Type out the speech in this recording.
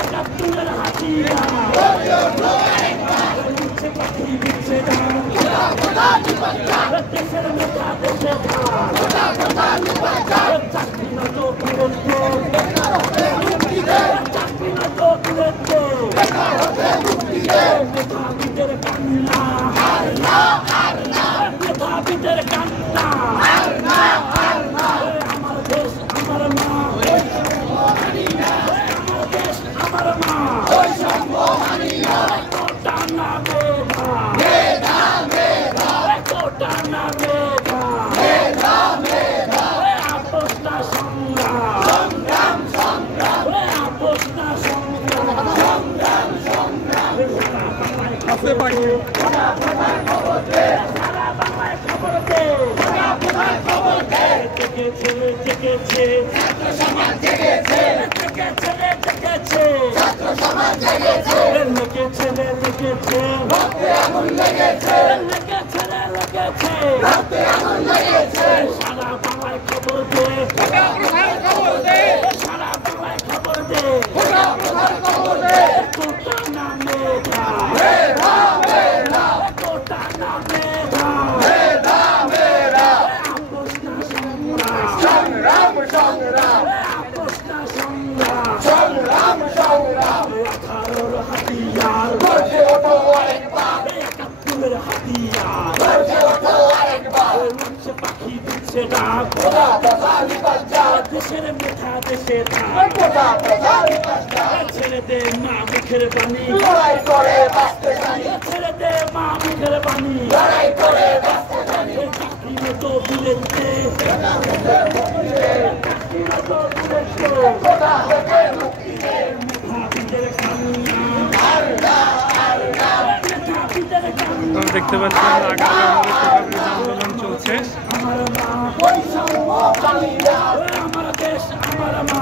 একাত্তরের হাতিয়ার দেশের মেধা দেশে চাকরি না তো চাকরি না তো মেধাবীদের কান্না মেধাবীদের কান্না আমার দেশ আমার মা আমার দেশ আমার মা কোটা না মেধা কোটা না মেধা আপোষ না সংগ্রাম আপোষ না সংগ্রাম আছে বাকি সারা বাংলায় খবর দে জেগেছে ছাত্র সমাজ জেগেছে ছাত্র সমাজ জেগেছে রক্তে আগুন লেগেছে সারা বাংলায় খবর দে সারা বাংলায় খবর দে কোটা না মেধা কোটা না মেধা আপোষ না সংগ্রাম আপোষ না সংগ্রাম 18 হাতিয়ার একাত্তরের হাতিয়ার উঠছে পাখি দিচ্ছে ডাক দেশের মেধা দেশে ছেড়ে দে মা মুখের বাণী ছেড়ে দে মা মুখের বাণী চাকরি মতো বিলেতে মেধাবীদের কান্না দেখতে পাচ্ছেন আগামী আন্দোলন চলছে। আমার দেশ আমার মা